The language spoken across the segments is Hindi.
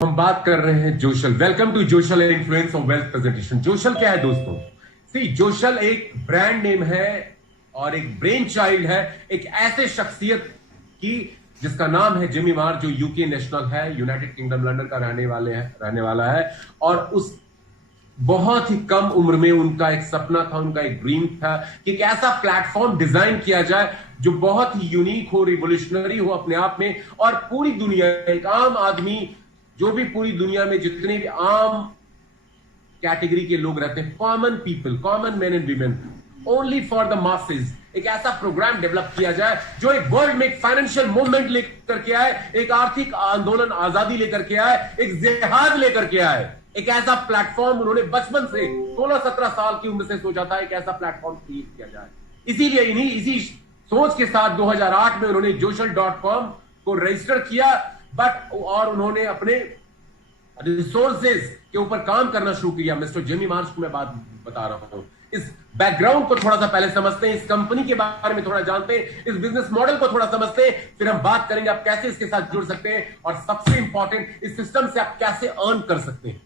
हम बात कर रहे हैं Joshal. Welcome to Joshal influence of wealth presentation. Joshal क्या है दोस्तों? सी, जोशल एक ब्रांड नेम है और एक ब्रेन चाइल्ड है एक ऐसे शख्सियत की जिसका नाम है जिमी मार, जो यूके नेशनल है, यूनाइटेड किंगडम लंदन का रहने वाला है। और उस बहुत ही कम उम्र में उनका एक सपना था, उनका एक ड्रीम था कि एक ऐसा प्लेटफॉर्म डिजाइन किया जाए जो बहुत ही यूनिक हो, रिवोल्यूशनरी हो अपने आप में, और पूरी दुनिया, एक आम आदमी, जो भी पूरी दुनिया में जितने भी आम कैटेगरी के लोग रहते हैं, common people, common man and women, only for the masses, एक ऐसा प्रोग्राम डेवलप किया जाए जो एक वर्ल्ड में एक फाइनेंशियल मूवमेंट लेकर के आए, एक आर्थिक आंदोलन, आजादी लेकर के आए, एक जिहाद लेकर के आए। एक ऐसा प्लेटफॉर्म उन्होंने बचपन से 16-17 साल की उम्र से सोचा था, एक ऐसा प्लेटफॉर्म क्रिएट किया जाए। इसीलिए इसी सोच के साथ 2008 में उन्होंने जोशल.com को रजिस्टर किया, और उन्होंने अपने रिसोर्सेज के ऊपर काम करना शुरू किया। मिस्टर जिमी मार्च को मैं बात बता रहा हूं। इस बैकग्राउंड को थोड़ा सा पहले समझते हैं, इस कंपनी के बारे में थोड़ा जानते हैं, इस बिजनेस मॉडल को थोड़ा समझते हैं, फिर हम बात करेंगे आप कैसे इसके साथ जुड़ सकते हैं, और सबसे इंपॉर्टेंट, इस सिस्टम से आप कैसे अर्न कर सकते हैं,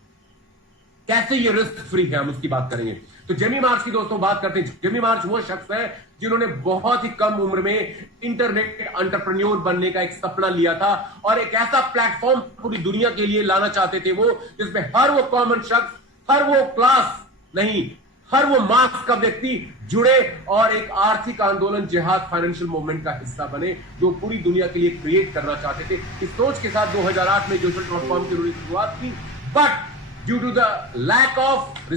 कैसे ये रिस्क फ्री है, हम उसकी बात करेंगे। तो जिमी मार्च की दोस्तों बात करते हैं। जिमी मार्च वो शख्स है जिन्होंने बहुत ही कम उम्र में इंटरनेट एंटरप्रेन्योर बनने का एक सपना लिया था, और एक ऐसा प्लेटफॉर्म पूरी दुनिया के लिए लाना चाहते थे वो, जिसमें हर वो कॉमन शख्स, हर वो क्लास नहीं, हर वो मास का व्यक्ति जुड़े और एक आर्थिक आंदोलन, जिहाद, फाइनेंशियल मूवमेंट का हिस्सा बने, जो पूरी दुनिया के लिए क्रिएट करना चाहते थे। इस सोच के साथ 2008 में जोशल.com की उन्होंने शुरुआत की, but due to the lack of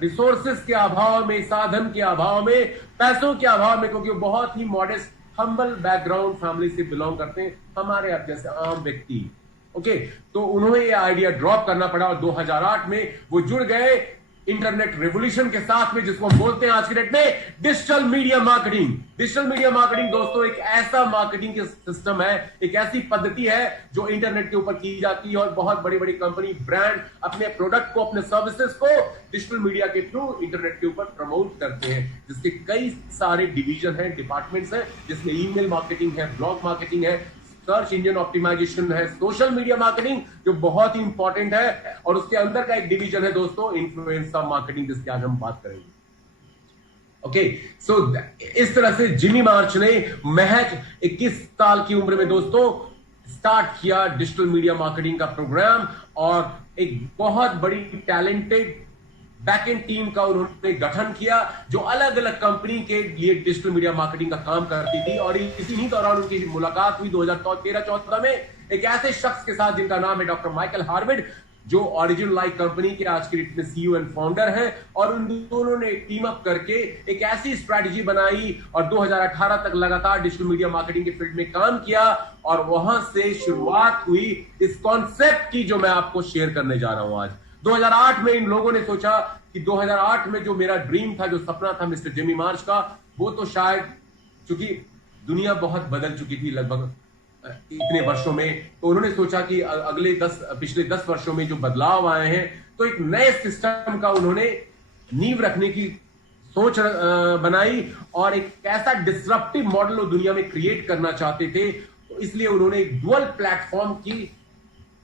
resources के अभाव में, साधन के अभाव में, पैसों के अभाव में, क्योंकि वो बहुत ही मॉडेस्ट, हम्बल बैकग्राउंड फैमिली से बिलोंग करते हैं, हमारे आप जैसे आम व्यक्ति, ओके, तो उन्हें ये आइडिया ड्रॉप करना पड़ा, और 2008 में वो जुड़ गए इंटरनेट रेवोल्यूशन के साथ में, जिसको हम बोलते हैं आज के डेट में digital media marketing. Digital media marketing दोस्तों एक ऐसा मार्केटिंग के सिस्टम है, एक ऐसी पद्धति है जो इंटरनेट के ऊपर की जाती है, और बहुत बड़ी बड़ी कंपनी, ब्रांड अपने प्रोडक्ट को, अपने सर्विसेज को डिजिटल मीडिया के थ्रू इंटरनेट के ऊपर प्रमोट करते हैं, जिसके कई सारे डिवीजन हैं, डिपार्टमेंट्स हैं, जिसमें ईमेल मार्केटिंग है, ब्लॉग मार्केटिंग है, सर्च इंजन ऑप्टिमाइजेशन है, सोशल मीडिया मार्केटिंग जो बहुत ही इंपॉर्टेंट है, और उसके अंदर का एक डिवीजन है दोस्तों इन्फ्लुएंसर मार्केटिंग, जिसकी आज हम बात करेंगे। ओके, सो इस तरह से जिमी मार्च ने महज 21 साल की उम्र में दोस्तों स्टार्ट किया डिजिटल मीडिया मार्केटिंग का प्रोग्राम, और एक बहुत बड़ी टैलेंटेड बैकएंड टीम का उन्होंने गठन किया, जो अलग अलग कंपनी के लिए डिजिटल मीडिया मार्केटिंग का काम करती थी। और इसी ही दौरान उनकी मुलाकात हुई 2013-14 में एक ऐसे शख्स के साथ जिनका नाम है डॉक्टर माइकल हार्विड, जो ओरिजिन लाइक कंपनी के आज की डेट में सीईओ एंड फाउंडर हैं। और उन दोनों ने टीम अप करके एक ऐसी स्ट्रैटेजी बनाई, और 2018 तक लगातार डिजिटल मीडिया मार्केटिंग के फील्ड में काम किया, और वहां से शुरुआत हुई इस कॉन्सेप्ट की, जो मैं आपको शेयर करने जा रहा हूं आज। 2008 में इन लोगों ने सोचा कि 2008 में जो मेरा ड्रीम था, जो सपना था मिस्टर जिमी मार्च का, वो तो शायद, चूंकि दुनिया बहुत बदल चुकी थी लगभग इतने वर्षों में, तो उन्होंने सोचा कि पिछले 10 वर्षों में जो बदलाव आए हैं, तो एक नए सिस्टम का उन्होंने नींव रखने की सोच बनाई, और एक ऐसा डिसरप्टिव मॉडल वो दुनिया में क्रिएट करना चाहते थे। तो इसलिए उन्होंने एक डुअल प्लेटफॉर्म की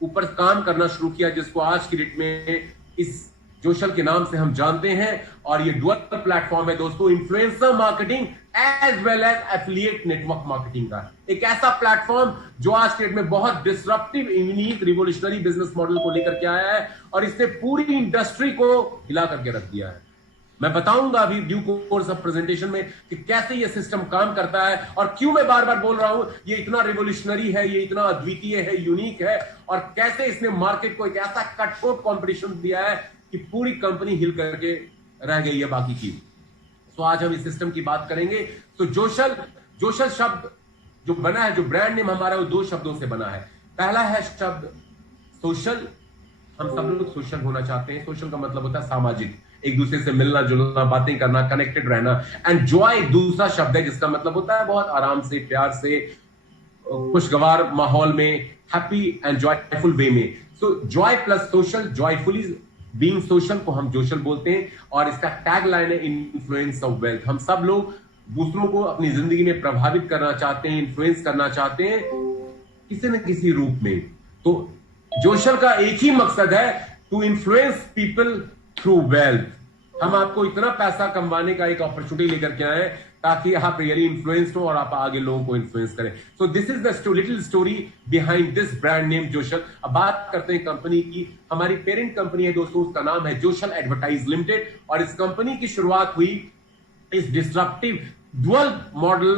ऊपर काम करना शुरू किया, जिसको आज की डेट में इस जोशल के नाम से हम जानते हैं। और ये डुअल प्लेटफॉर्म है दोस्तों influencer marketing as well as affiliate network marketing का, एक ऐसा प्लेटफॉर्म जो आज के डेट में बहुत disruptive, unique, revolutionary business model को लेकर के आया है, और इसने पूरी इंडस्ट्री को हिला करके रख दिया है। मैं बताऊंगा अभी ड्यू कोर्स ऑफ प्रेजेंटेशन में कि कैसे ये सिस्टम काम करता है, और क्यों मैं बार बार बोल रहा हूं ये इतना रिवोल्यूशनरी है, ये इतना अद्वितीय है, यूनिक है, और कैसे इसने मार्केट को एक ऐसा कटथ्रोट कंपटीशन दिया है कि पूरी कंपनी हिल करके रह गई है बाकी की। तो आज हम इस सिस्टम की बात करेंगे। तो जोशल शब्द जो बना है, जो ब्रांड नेम हमारा, वो 2 शब्दों से बना है। पहला है शब्द सोशल, हम सब लोग सोशल होना चाहते हैं। सोशल का मतलब होता है सामाजिक, एक दूसरे से मिलना जुलना, बातें करना, कनेक्टेड रहना। एंड जॉय दूसरा शब्द है, जिसका मतलब होता है बहुत आराम से, प्यार से, खुशगवार माहौल में, हैप्पी एंड जॉयफुल वे में। So joy plus social, joyfully being social को हम जोशल बोलते हैं, और इसका टैग लाइन है इन्फ्लुएंस ऑफ वेल्थ। हम सब लोग दूसरों को अपनी जिंदगी में प्रभावित करना चाहते हैं, इन्फ्लुएंस करना चाहते हैं किसी न किसी रूप में। तो जोशल का एक ही मकसद है, to influence people through wealth. हम आपको इतना पैसा कमाने का एक अपॉर्चुनिटी लेकर के आए ताकि आप रियली इन्फ्लुएंस्ड हो और आप आगे लोगों को इन्फ्लुएंस करें। So this is the little story behind this brand name Joshal. अब बात करते हैं कंपनी की। हमारी पेरेंट कंपनी है दोस्तों, उसका नाम है जोशल एडवर्टाइज लिमिटेड, और इस कंपनी की शुरुआत हुई इस disruptive dual model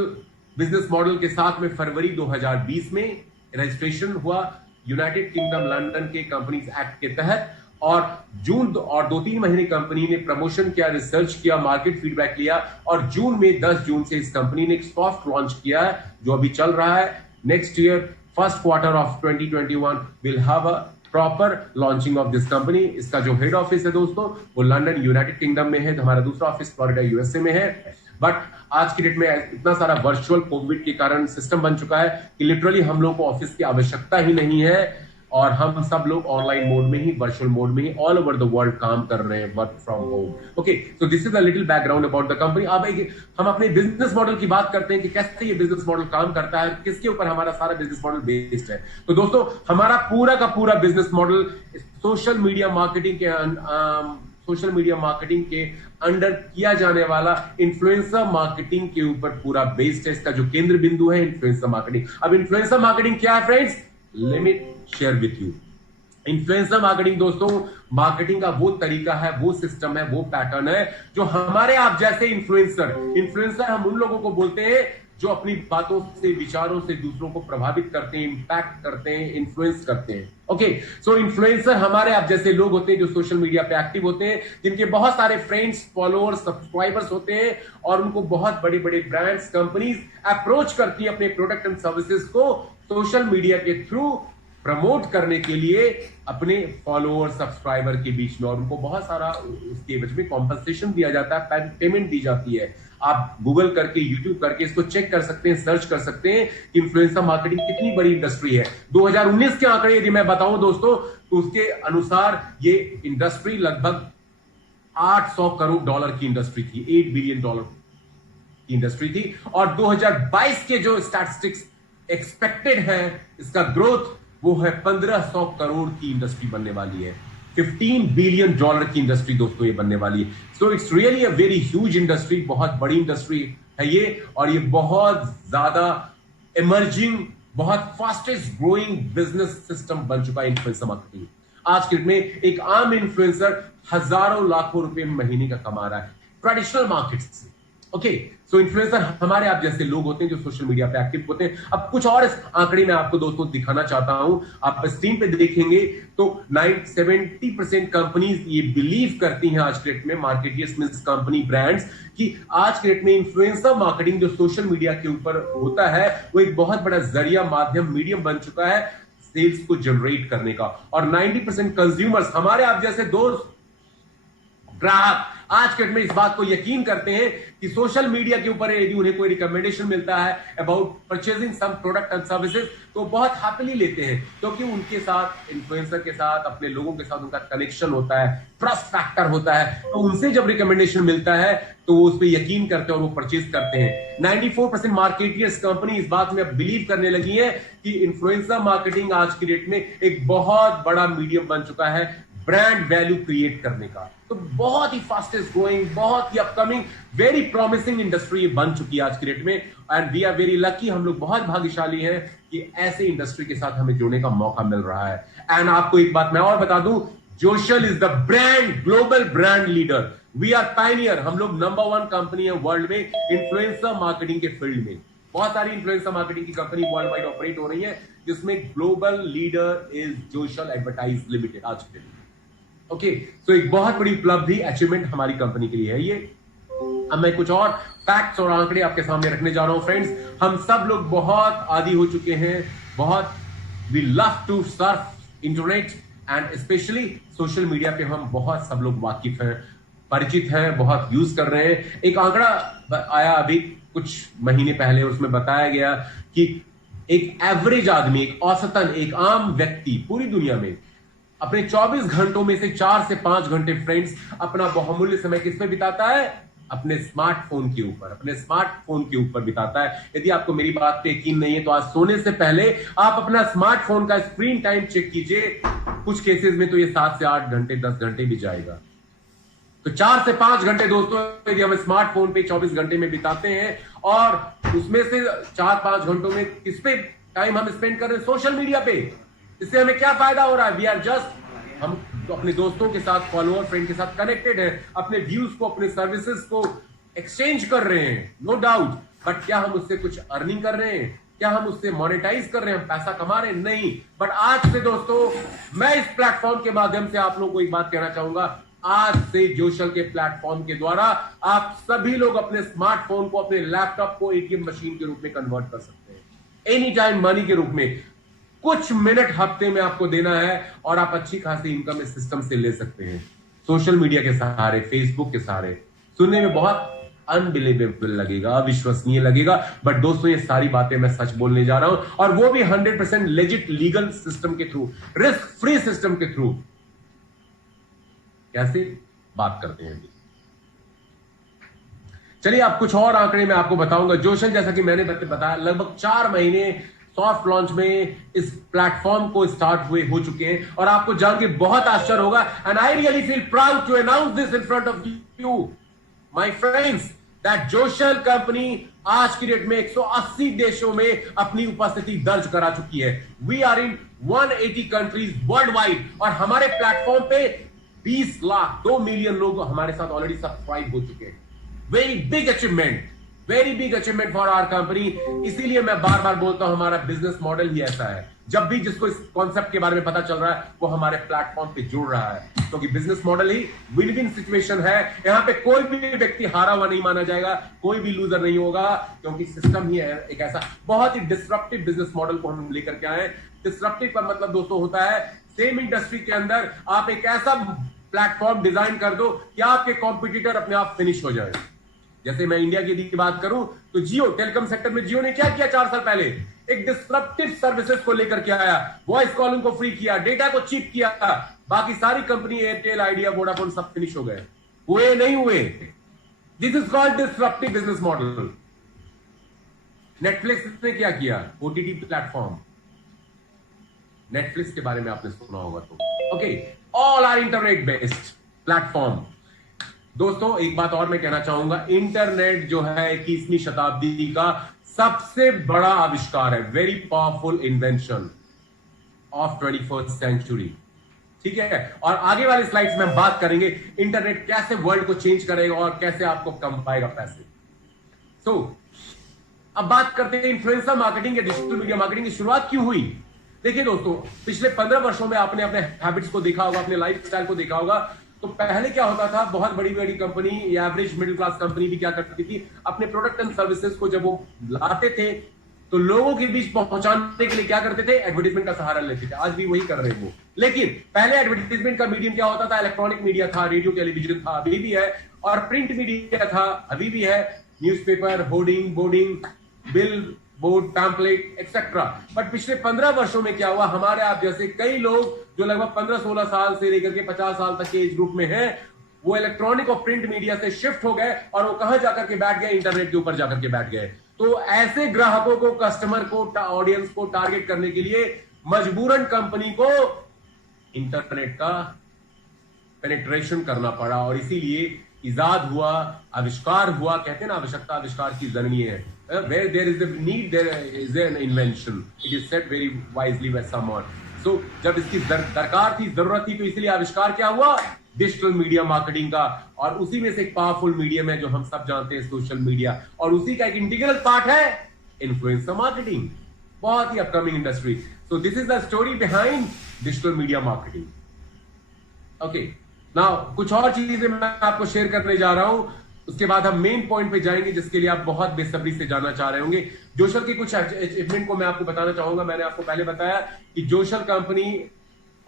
business model के साथ में फरवरी 2020 में रजिस्ट्रेशन हुआ यूनाइटेड किंगडम लंदन के कंपनीज एक्ट के तहत। और जून और 2-3 महीने कंपनी ने प्रमोशन किया, रिसर्च किया, मार्केट फीडबैक लिया, और जून में 10 जून से इस कंपनी ने एक सॉफ्ट लॉन्च किया है जो अभी चल रहा है। Next year first quarter of 2021 will have a proper launching of this company. इसका जो हेड ऑफिस है दोस्तों वो लंदन यूनाइटेड किंगडम में है, तो हमारा दूसरा ऑफिस फ्लोरिडा यूएसए में है। बट आज की डेट में इतना सारा वर्चुअल कोविड के कारण सिस्टम बन चुका है कि लिटरली हम लोग को ऑफिस की आवश्यकता ही नहीं है, और हम सब लोग ऑनलाइन मोड में ही, वर्चुअल मोड में ही ऑल ओवर द वर्ल्ड काम कर रहे हैं, work from home. Okay, so this is a little background about the company. अब हम अपने बिजनेस मॉडल की बात करते हैं कि कैसे ये बिजनेस मॉडल काम करता है, किसके ऊपर हमारा सारा बिजनेस मॉडल बेस्ड है। तो दोस्तों हमारा पूरा का पूरा business model social media marketing के अंडर किया जाने वाला इन्फ्लुएंसर मार्केटिंग के ऊपर पूरा बेस्ड है। इसका जो केंद्र बिंदु है इन्फ्लुएंसर मार्केटिंग। अब इन्फ्लुएंसर मार्केटिंग क्या है friends, late me share with you. Influencer marketing दोस्तों मार्केटिंग का वो तरीका है, वो सिस्टम है, वो पैटर्न है जो हमारे आप जैसे इन्फ्लुएंसर हम उन लोगों को बोलते हैं जो अपनी बातों से, विचारों से दूसरों को प्रभावित करते हैं, इंपैक्ट करते हैं, इन्फ्लुएंस करते हैं। ओके, सो इन्फ्लुएंसर हमारे आप जैसे लोग होते हैं जो सोशल मीडिया पे एक्टिव होते हैं, जिनके बहुत सारे फ्रेंड्स, फॉलोअर्स, सब्सक्राइबर्स होते हैं, और उनको बहुत बड़े बड़े ब्रांड्स, कंपनीज अप्रोच करती है अपने प्रोडक्ट एंड सर्विसेज को सोशल मीडिया के थ्रू प्रमोट करने के लिए अपने फॉलोअर, सब्सक्राइबर के बीच में, और उनको बहुत सारा उसके एवज में कॉम्पनसेशन दिया जाता है, पेमेंट दी जाती है। आप गूगल करके, यूट्यूब करके इसको चेक कर सकते हैं, सर्च कर सकते हैं कि इन्फ्लुएंसर मार्केटिंग कितनी बड़ी इंडस्ट्री है। 2019 के आंकड़े यदि मैं बताऊं दोस्तों तो उसके अनुसार ये इंडस्ट्री लगभग $800 करोड़ की इंडस्ट्री थी, $8 बिलियन की इंडस्ट्री थी। और 2022 के जो स्टैटिस्टिक्स एक्सपेक्टेड है इसका ग्रोथ, वो है 1500 करोड़ की इंडस्ट्री बनने वाली है। $15 बिलियन की इंडस्ट्री दोस्तों ये बनने वाली है। So it's really a very huge industry, बहुत बड़ी इंडस्ट्री है ये, और ये बहुत ज्यादा इमर्जिंग, बहुत फास्टेस्ट ग्रोइंग बिजनेस सिस्टम बन चुका है इन्फ्लुएंसर मार्केटिंग। आज के डेट में एक आम इन्फ्लुएंसर हजारों लाखों रुपए महीने का कमा रहा है ट्रेडिशनल मार्केट से। ओके, सो इन्फ्लुएंसर हमारे आप जैसे लोग होते हैं जो सोशल मीडिया पे एक्टिव होते हैं। अब कुछ और इस आंकड़े में आपको दोस्तों दिखाना चाहता हूं। आप स्क्रीन पे देखेंगे तो 70% कंपनीज ये बिलीव करती हैं आज के डेट में, मार्केटियर्स मींस कंपनी ब्रांड्स, कि आज के डेट में इन्फ्लुएंसर मार्केटिंग जो सोशल मीडिया के ऊपर होता है वो एक बहुत बड़ा जरिया, माध्यम, मीडियम बन चुका है सेल्स को जनरेट करने का। और 90% कंज्यूमर्स, हमारे आप जैसे दोस्त, ग्राहक आज के डेट में इस बात को यकीन करते हैं कि सोशल मीडिया के ऊपर यदि उन्हें कोई रिकमेंडेशन मिलता है about purchasing some product and services तो बहुत हैप्पीली लेते हैं, क्योंकि उनके साथ, इन्फ्लुएंसर के साथ, अपने लोगों के साथ उनका कनेक्शन होता है, ट्रस्ट फैक्टर होता है। तो उनसे जब रिकमेंडेशन मिलता है तो वो उस पर यकीन करते हैं और वो परचेज करते हैं। 94% मार्केटियर्स कंपनी इस बात में अब बिलीव करने लगी है कि इन्फ्लुएंसर मार्केटिंग आज की डेट में एक बहुत बड़ा मीडियम बन चुका है ब्रांड वैल्यू क्रिएट करने का। तो बहुत ही फास्टेस्ट ग्रोइंग, बहुत ही अपकमिंग, वेरी प्रॉमिसिंग इंडस्ट्री बन चुकी है आज की डेट में। And we are very lucky, हम लोग बहुत भाग्यशाली हैं कि ऐसे इंडस्ट्री के साथ हमें जुड़ने का मौका मिल रहा है। एंड आपको एक बात मैं और बता दूं, Joshal is the brand, global brand leader. We are pioneer, हम लोग नंबर 1 कंपनी है वर्ल्ड में इन्फ्लुएंसर मार्केटिंग के फील्ड में। बहुत सारी इन्फ्लुएंसर मार्केटिंग की कंपनी वर्ल्ड वाइड ऑपरेट हो रही है, जिसमें global leader is Joshal advertise limited आज के दिन। ओके, सो एक बहुत बड़ी उपलब्धि, अचीवमेंट हमारी कंपनी के लिए है ये। अब मैं कुछ और फैक्ट्स और आंकड़े आपके सामने रखने जा रहा हूं फ्रेंड्स। हम सब लोग बहुत आदी हो चुके हैं, बहुत we love to surf internet and specially social media पे हम बहुत सब लोग वाकिफ हैं, परिचित हैं, बहुत यूज कर रहे हैं। एक आंकड़ा आया अभी कुछ महीने पहले, उसमें बताया गया कि एक एवरेज आदमी, एक औसतन, एक आम व्यक्ति पूरी दुनिया में अपने 24 घंटों में से 4 से 5 घंटे फ्रेंड्स अपना बहुमूल्य समय किस पे बिताता है? अपने स्मार्टफोन के ऊपर बिताता है। यदि आपको मेरी बात पे यकीन नहीं है तो आज सोने से पहले आप अपना स्मार्टफोन का स्क्रीन टाइम चेक कीजिए। कुछ केसेस में तो ये 7 से 8 घंटे 10 घंटे भी जाएगा। तो 4 से 5 घंटे दोस्तों यदि हम स्मार्टफोन पे 24 घंटे में बिताते हैं और उसमें से 4-5 घंटों में किस पे टाइम हम स्पेंड कर रहे हैं? सोशल मीडिया पे। इससे हमें क्या फायदा हो रहा है? वी आर जस्ट, हम तो अपने दोस्तों के साथ, फॉलोअर फ्रेंड के साथ कनेक्टेड है, अपने व्यूज को, अपने सर्विसेज को एक्सचेंज कर रहे हैं, नो डाउट। बट क्या हम उससे कुछ अर्निंग कर रहे हैं? क्या हम उससे मोनेटाइज कर रहे हैं? हम पैसा कमा रहे हैं? नहीं। बट आज से दोस्तों मैं इस प्लेटफॉर्म के माध्यम से आप लोगों को एक बात कहना चाहूंगा। आज से जोशल के प्लेटफॉर्म के द्वारा आप सभी लोग अपने स्मार्टफोन को, अपने लैपटॉप को एटीएम मशीन के रूप में कन्वर्ट कर सकते हैं, एनी टाइम मनी के रूप में। कुछ मिनट हफ्ते में आपको देना है और आप अच्छी खासी इनकम इस सिस्टम से ले सकते हैं, सोशल मीडिया के सहारे, फेसबुक के सहारे। सुनने में बहुत अनबिलीवेबल लगेगा, अविश्वसनीय लगेगा, बट दोस्तों ये सारी बातें मैं सच बोलने जा रहा हूं, और वो भी 100% लेजिट लीगल सिस्टम के थ्रू, रिस्क फ्री सिस्टम के थ्रू। कैसे बात करते हैं? चलिए अब कुछ और आंकड़े मैं आपको बताऊंगा। जोशल, जैसा कि मैंने बताया, लगभग 4 महीने सॉफ्ट लॉन्च में इस प्लेटफॉर्म को स्टार्ट हुए हो चुके हैं, और आपको जान के बहुत आश्चर्य होगा, and I really feel proud to announce this in front of you my friends, that Joshal company आज की डेट में 180 देशों में अपनी उपस्थिति दर्ज करा चुकी है। We are in 180 countries world wide, और हमारे प्लेटफॉर्म पे 20 लाख 2 मिलियन लोग हमारे साथ ऑलरेडी सब्सक्राइब हो चुके हैं। Very big achievement for our company. इसीलिए मैं बार बार बोलता हूं, हमारा बिजनेस मॉडल ही ऐसा है। जब भी जिसको इस कॉन्सेप्ट के बारे में पता चल रहा है वो हमारे प्लेटफॉर्म पे जुड़ रहा है, क्योंकि बिजनेस मॉडल ही विन विन सिचुएशन है। यहां पे कोई भी व्यक्ति हारा हुआ नहीं माना जाएगा, कोई भी लूजर नहीं होगा, क्योंकि सिस्टम ही है एक ऐसा बहुत ही डिस्रप्टिव बिजनेस मॉडल को हम लेकर के आए। डिस्रप्टिव का मतलब दोस्तों होता है सेम इंडस्ट्री के अंदर आप एक ऐसा प्लेटफॉर्म डिजाइन कर दो कि आपके कॉम्पिटिटर अपने आप फिनिश हो जाए। जैसे मैं इंडिया की बात करूं तो जियो, टेलीकॉम सेक्टर में जियो ने क्या किया 4 साल पहले? एक डिस्रप्टिव सर्विसेज को लेकर के आया, वॉइस कॉलिंग को फ्री किया, डेटा को चीप किया। बाकी सारी कंपनी, एयरटेल, आइडिया, वोडाफोन, सब फिनिश हो गए। हुए नहीं हुए? This is called disruptive business model. Netflix ने क्या किया? OTT platform. नेटफ्लिक्स के बारे में आपने सुना होगा तो। Okay, all are internet based platform. दोस्तों एक बात और मैं कहना चाहूंगा, इंटरनेट जो है 21वीं शताब्दी का सबसे बड़ा आविष्कार है, very powerful invention of 21st century. ठीक है, और आगे वाले स्लाइड्स में हम बात करेंगे इंटरनेट कैसे वर्ल्ड को चेंज करेगा और कैसे आपको कम पाएगा पैसे। अब बात करते हैं इन्फ्लुएंसर मार्केटिंग या डिजिटल मीडिया मार्केटिंग की शुरुआत क्यों हुई। देखिए दोस्तों, पिछले 15 वर्षों में आपने अपने हैबिट्स को देखा होगा, अपने लाइफस्टाइल को देखा होगा। तो पहले क्या होता था, बहुत बड़ी बड़ी कंपनी या एवरेज मिडिल क्लास कंपनी भी क्या करती थी, अपने प्रोडक्ट एंड सर्विसेज को जब वो लाते थे तो लोगों के बीच पहुंचाने के लिए क्या करते थे, एडवर्टाइजमेंट का सहारा लेते थे। आज भी वही कर रहे हैं वो। लेकिन पहले एडवर्टाइजमेंट का मीडियम क्या होता था, इलेक्ट्रॉनिक मीडिया था, रेडियो टेलीविजन था, अभी भी है, और प्रिंट मीडिया था, अभी भी है, newspaper, hoarding, boarding, bill board, pamphlet etcetera. But पिछले 15 वर्षों में क्या हुआ, हमारे आप जैसे कई लोग जो लगभग 15-16 साल से लेकर के 50 साल तक के एज ग्रुप में हैं, वो इलेक्ट्रॉनिक और प्रिंट मीडिया से शिफ्ट हो गए, और वो कहां जाकर के बैठ गए, इंटरनेट के ऊपर जाकर के बैठ गए। तो ऐसे ग्राहकों को, कस्टमर को, ऑडियंस को टारगेट करने के लिए मजबूरन कंपनी को इंटरनेट का पेनिट्रेशन करना पड़ा, और इसीलिए इजाद हुआ, आविष्कार हुआ। कहते हैं ना, आवश्यकता आविष्कार की जननी है। Where there is a need, there is an invention. It is said very wisely by someone. So जब इसकी दरकार थी, जरूरत थी, तो इसलिए आविष्कार क्या हुआ, डिजिटल मीडिया मार्केटिंग का। और उसी में से एक पावरफुल मीडियम है जो हम सब जानते हैं, सोशल मीडिया, और उसी का एक इंटीग्रल पार्ट है इन्फ्लुएंसर मार्केटिंग, बहुत ही upcoming industry. So this is the story behind digital media marketing. Okay, now कुछ और चीजें मैं आपको शेयर करने जा रहा हूं, उसके बाद हम मेन पॉइंट पे जाएंगे जिसके लिए आप बहुत बेसब्री से जानना चाह रहे होंगे। जोशल की कुछ अचीवमेंट को मैं आपको बताना चाहूंगा। मैंने आपको पहले बताया कि जोशल कंपनी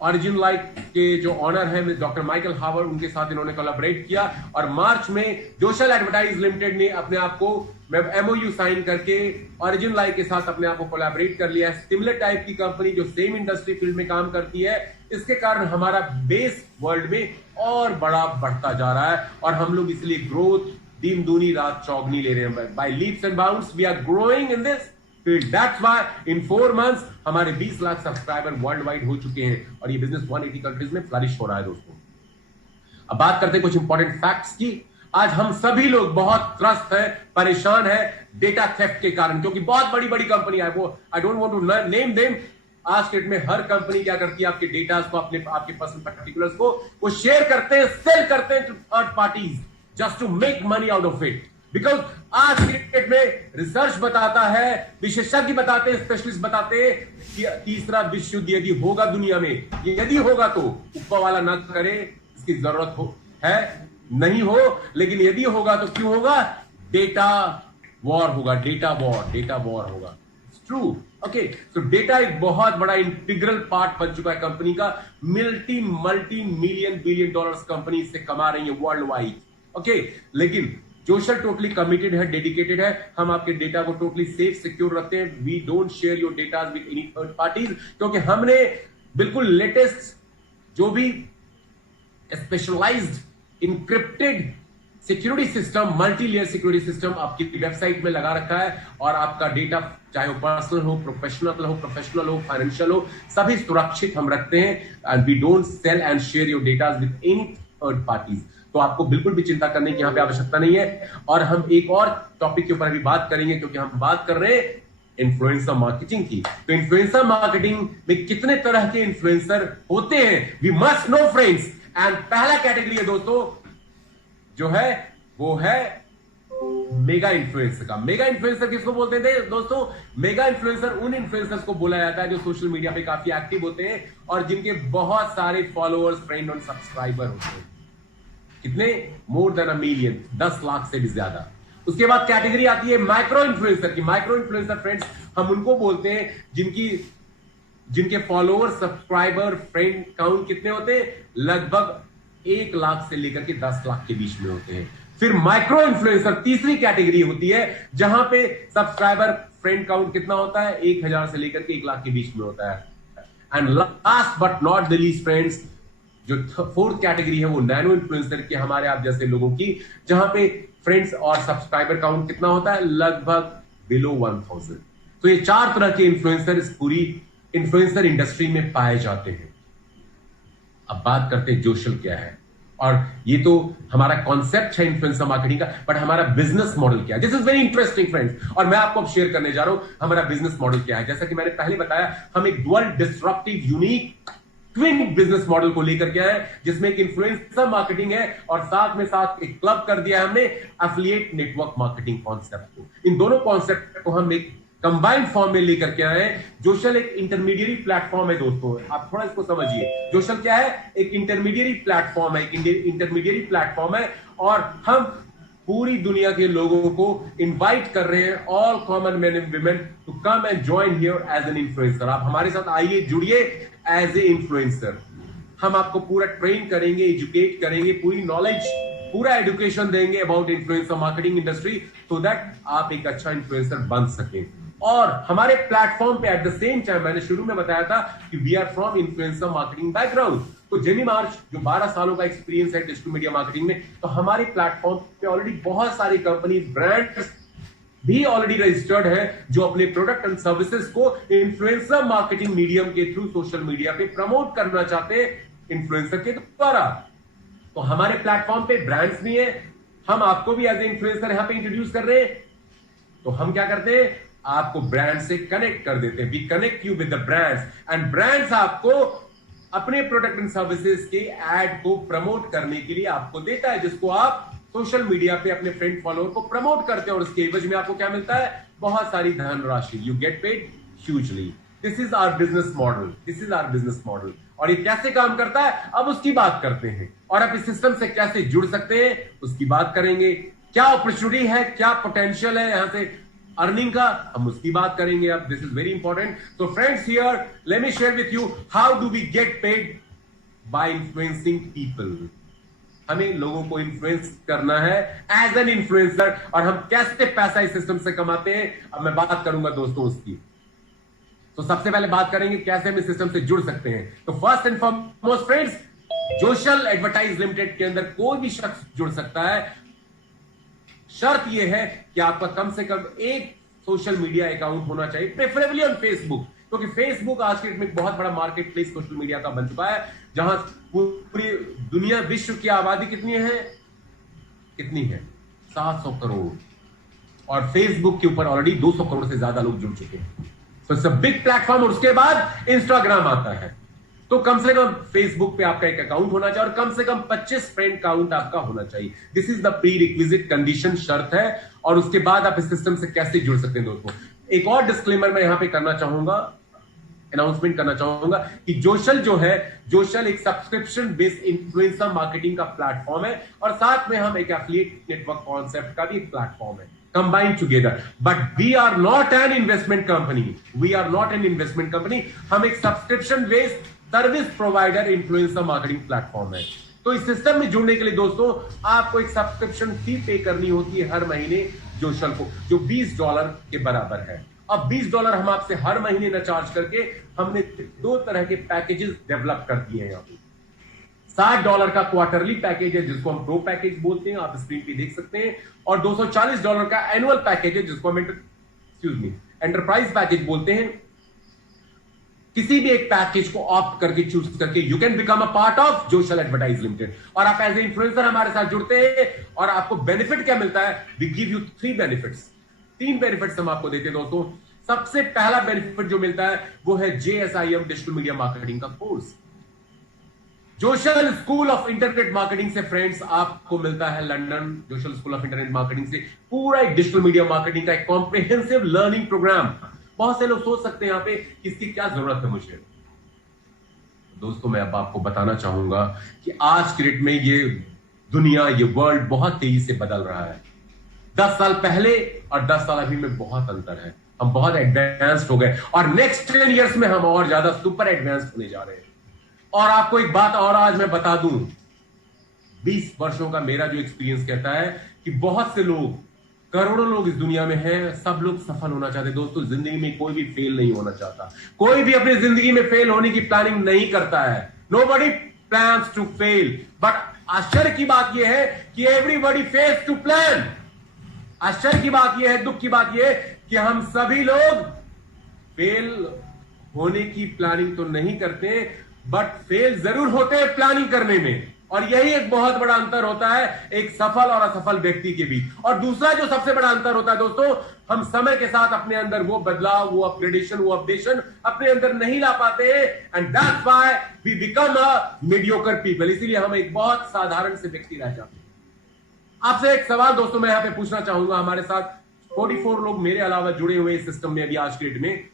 ऑरिजिन लाइफ के जो ऑनर है डॉक्टर माइकल हावर, उनके साथ इन्होंने कोलैबोरेट किया, और मार्च में जोशल एडवर्टाइज लिमिटेड ने अपने आप को एमओयू साइन करके ऑरिजिन लाइफ के साथ अपने आप को कोलैबोरेट कर लिया है। सिमिलर टाइप की कंपनी जो सेम इंडस्ट्री फील्ड में काम करती है, इसके कारण हमारा बेस वर्ल्ड में और बड़ा बढ़ता जा रहा है, और हम लोग इसलिए ग्रोथ, दिन दूनी रात चौगनी ले रहे हैं। By leaps and bounds we are growing in this field. That's why in 4 months हमारे 20 लाख सब्सक्राइबर वर्ल्ड वाइड हो चुके हैं और ये बिजनेस 180 कंट्रीज में फ्लरिश हो रहा है दोस्तों। अब बात करते हैं कुछ इंपॉर्टेंट फैक्ट्स की। आज हम सभी लोग बहुत त्रस्त है, परेशान है डेटा थेफ्ट के कारण, क्योंकि बहुत बड़ी बड़ी कंपनी है, वो I don't want to name them. आज के डेट में हर कंपनी क्या करती है, आपके डेटा को, आपके पर्सनल पर्टिकुलर्स को वो शेयर करते हैं, सेल करते हैं to third parties just to make money out of it. Because आज के डेट में रिसर्च बताता है, विशेषज्ञ बताते हैं, स्पेशलिस्ट बताते हैं कि तीसरा विश्व युद्ध यदि होगा दुनिया में, यदि होगा तो ऊपर वाला ना करे, इसकी जरूरत है नहीं हो, लेकिन यदि होगा तो क्यों होगा? डेटा वॉर होगा, डेटा वॉर होगा। True, okay. सो डेटा एक बहुत बड़ा इंटीग्रल पार्ट बन चुका है कंपनी का। Multi million billion dollars company इससे कमा रही है वर्ल्ड वाइड, ओके। लेकिन जोशल टोटली कमिटेड है, डेडिकेटेड है। हम आपके डेटा को टोटली सेफ सिक्योर रखते हैं। We don't share your data with any third parties, क्योंकि हमने बिल्कुल लेटेस्ट जो भी specialised encrypted security system, multi layer security system आपकी वेबसाइट में लगा रखा है। और आपका डेटा चाहे वो पर्सनल हो, प्रोफेशनल हो, फाइनेंशियल हो, सभी सुरक्षित हम रखते हैं। And we don't sell and share your data with any third parties. तो आपको बिल्कुल भी चिंता करने की यहां पे आवश्यकता नहीं है। और हम एक और टॉपिक के ऊपर अभी बात करेंगे, क्योंकि हम बात कर रहे हैं इन्फ्लुएंसर मार्केटिंग की। तो इन्फ्लुएंसर मार्केटिंग में कितने तरह के इन्फ्लुएंसर होते हैं, we must know friends. And पहला कैटेगरी है दोस्तों जो है वो है मेगा इन्फ्लुएंसर का। मेगा इन्फ्लुएंसर किसको बोलते थे दोस्तों? मेगा इन्फ्लुएंसर उन इन्फ्लुएंसर्स को बोला जाता है जो सोशल मीडिया पे काफी एक्टिव होते हैं और जिनके बहुत सारे फॉलोअर्स, फ्रेंड और सब्सक्राइबर होते हैं। कितने? More than a million, 10 lakh से भी ज्यादा। उसके बाद कैटेगरी आती है माइक्रो इन्फ्लुएंसर की। माइक्रो इन्फ्लुएंसर फ्रेंड्स हम उनको बोलते हैं जिनके फॉलोअर, सब्सक्राइबर, फ्रेंड काउंट कितने होते हैं? लगभग 1 लाख से लेकर के 10 लाख के बीच में होते हैं। फिर माइक्रो इन्फ्लुएंसर तीसरी कैटेगरी होती है, जहां पे सब्सक्राइबर, फ्रेंड काउंट कितना होता है? 1000 से लेकर के 1 लाख के बीच में होता है। And last but not the least friends, जो फोर्थ कैटेगरी है वो नैनो इन्फ्लुएंसर के, हमारे आप जैसे लोगों की, जहां पे फ्रेंड्स और सब्सक्राइबर काउंट कितना होता है? लगभग बिलो 1000। तो ये 4 तरह के इन्फ्लुएंसर इस पूरी इन्फ्लुएंसर इंडस्ट्री में पाए जाते हैं। अब बात करते हैं जोशल क्या है, और ये तो हमारा कॉन्सेप्ट है इन्फ्लुएंसर मार्केटिंग का, बट हमारा बिजनेस मॉडल क्या है? This is very interesting friends, और मैं आपको अब शेयर करने जा रहा हूं हमारा बिजनेस मॉडल क्या है। जैसा कि मैंने पहले बताया, हम एक dual disruptive unique twin business model को लेकर के आए, जिसमें एक इन्फ्लुएंसर मार्केटिंग है और साथ में साथ एक क्लब कर दिया है हमने एफिलिएट नेटवर्क मार्केटिंग कॉन्सेप्ट को। इन दोनों कॉन्सेप्ट को हम एक कंबाइंड फॉर्म में लेकर के आए। जोशल एक इंटरमीडिएट प्लेटफॉर्म है दोस्तों, आप थोड़ा इसको समझिए। जोशल क्या है? एक इंटरमीडिएट प्लेटफॉर्म है, इंटरमीडिएट प्लेटफॉर्म है, और हम पूरी दुनिया के लोगों को इनवाइट कर रहे हैं, all common man and women, to come and join here as an influencer. आप हमारे साथ आइए, जुड़िए एज ए इन्फ्लुएंसर। हम आपको पूरा ट्रेन करेंगे, एजुकेट करेंगे, पूरी नॉलेज, पूरा एजुकेशन देंगे about influencer marketing industry, so that आप एक अच्छा इन्फ्लुएंसर बन सकें। और हमारे प्लेटफॉर्म पे एट द सेम टाइम, मैंने शुरू में बताया था कि we are from influencer marketing background. तो जेमी मार्च जो 12 सालों का एक्सपीरियंस है डिजिटल मीडिया मार्केटिंग में, तो हमारे प्लेटफॉर्म पे ऑलरेडी बहुत सारी कंपनीज, ब्रांड्स भी ऑलरेडी रजिस्टर्ड है जो अपने प्रोडक्ट एंड सर्विसेज को इन्फ्लुएंसर मार्केटिंग मीडियम के थ्रू सोशल मीडिया पे प्रमोट करना चाहते हैं इन्फ्लुएंसर के द्वारा। तो हमारे प्लेटफॉर्म पे ब्रांड्स भी है, हम आपको भी एज ए इन्फ्लुएंसर यहां पे इंट्रोड्यूस कर रहे हैं। तो हम क्या करते हैं? आपको ब्रांड से कनेक्ट कर देते हैं। We connect you with the brands, and brands आपको अपने प्रोडक्ट एंड सर्विसेज के एड को प्रमोट करने के लिए आपको देता है, जिसको आप सोशल मीडिया पे अपने फ्रेंड फॉलोअर को प्रमोट करते हैं, और उसके एवज में आपको क्या मिलता है? बहुत सारी धनराशि। You get paid hugely. This is our business model, this is our business model. और ये कैसे काम करता है, अब उसकी बात करते हैं। और आप इस सिस्टम से कैसे जुड़ सकते हैं, उसकी बात करेंगे। क्या अपॉर्चुनिटी है, क्या पोटेंशियल है यहां से अर्निंग का, हम उसकी बात करेंगे। अब दिस इज वेरी इंपॉर्टेंट। तो friends, here let me share with you how do we get paid by influencing people. हमें लोगों को इन्फ्लुएंस करना है एज एन इन्फ्लुएंसर, और हम कैसे पैसा इस सिस्टम से कमाते हैं, अब मैं बात करूंगा दोस्तों उसकी। तो सबसे पहले बात करेंगे कैसे हम इस सिस्टम से जुड़ सकते हैं। तो first and foremost friends, Joshal advertise limited के अंदर कोई भी शख्स जुड़ सकता है। शर्त यह है कि आपका कम से कम एक सोशल मीडिया अकाउंट होना चाहिए, प्रेफरेबली ऑन फेसबुक, क्योंकि फेसबुक आज के डेट में बहुत बड़ा मार्केट प्लेस सोशल मीडिया का बन चुका है, जहां पूरी दुनिया, विश्व की आबादी कितनी है 700 करोड़, और फेसबुक के ऊपर ऑलरेडी 200 करोड़ से ज्यादा लोग जुड़ चुके हैं। So it's a big platform. और उसके बाद इंस्टाग्राम आता है, तो कम से कम फेसबुक पे आपका एक अकाउंट होना चाहिए और कम से कम 25 फ्रेंड काउंट आपका होना चाहिए। This is the pre requisite condition, शर्त है। और उसके बाद आप इस सिस्टम से कैसे जुड़ सकते हैं दोस्तों। एक और डिस्क्लेमर मैं यहां पे करना चाहूंगा, अनाउंसमेंट करना चाहूंगा कि जोशल जो है, जोशल एक सब्सक्रिप्शन बेस्ड इन्फ्लुएंसर मार्केटिंग का प्लेटफॉर्म है, और साथ में हम एक एफिलिएट नेटवर्क कॉन्सेप्ट का भी एक प्लेटफॉर्म है, combined together. But we are not an investment company. We are not an investment company. हम एक subscription based service provider influencer marketing platform है। तो इस सिस्टम में जुड़ने के लिए दोस्तों आपको एक सब्सक्रिप्शन फी पे करनी होती है हर महीने जोशल को, जो $20 के बराबर है। अब $20 हम आपसे हर महीने न चार्ज करके हमने 2 तरह के पैकेजेस डेवलप कर दिए हैं यहाँ पे। $60 का क्वार्टरली पैकेज है जिसको हम प्रो पैकेज बोलते हैं, आप स्क्रीन पे देख सकते हैं, और $240 का एनुअल पैकेज है जिसको हम एंटरप्राइज पैकेज बोलते हैं। किसी भी एक पैकेज को ऑप्ट करके चूज करके you can become a part of Joshal advertise limited, और आप एज ए इन्फ्लुएंसर हमारे साथ जुड़ते हैं। और आपको बेनिफिट क्या मिलता है, we give you 3 benefits, 3 benefits हम आपको देते हैं दोस्तों। सबसे पहला बेनिफिट जो मिलता है वो है JSIM डिजिटल मीडिया मार्केटिंग का course. Joshal school of internet marketing से फ्रेंड्स आपको मिलता है London Joshal school of internet marketing से पूरा एक डिजिटल मीडिया मार्केटिंग का एक कॉम्प्रिहेंसिव लर्निंग प्रोग्राम। बहुत से लोग सोच सकते हैं यहां पे किसकी क्या जरूरत है मुझे। दोस्तों मैं अब आपको बताना चाहूंगा कि आज के डेट में ये दुनिया, ये वर्ल्ड बहुत तेजी से बदल रहा है। 10 साल पहले और 10 साल अभी में बहुत अंतर है। हम बहुत एडवांस्ड हो गए और नेक्स्ट 10 इयर्स में हम और ज्यादा सुपर एडवांस्ड होने जा रहे हैं। और आपको एक बात और आज मैं बता दूं, 20 वर्षों का मेरा जो एक्सपीरियंस कहता है कि बहुत से लोग, करोड़ों लोग इस दुनिया में हैं, सब लोग सफल होना चाहते हैं। दोस्तों जिंदगी में कोई भी फेल नहीं होना चाहता, कोई भी अपनी जिंदगी में फेल होने की प्लानिंग नहीं करता है। Nobody plans to fail, but आश्चर्य की बात यह है कि एवरीबॉडी फेल्स टू प्लान। आश्चर्य की बात यह है, दुख की बात यह है कि हम सभी लोग फेल होने की प्लानिंग तो नहीं करते, बट फेल जरूर होते हैं प्लानिंग करने में। और यही एक बहुत बड़ा अंतर होता है एक सफल और असफल व्यक्ति के बीच। और दूसरा जो सबसे बड़ा अंतर होता है दोस्तों, हम समय के साथ अपने अंदर वो बदलाव, वो अपग्रेडेशन, वो अपडेशन अपने अंदर नहीं ला पाते हैं, and that's why we become a mediocre people. इसीलिए हम एक बहुत साधारण से व्यक्ति रह जाते हैं। आपसे एक सवाल दोस्तों मैं यहां पे पूछना चाहूंगा, हमारे साथ 44 लोग मेरे अलावा जुड़े हुए इस सिस्टम में अभी आज के डेट में,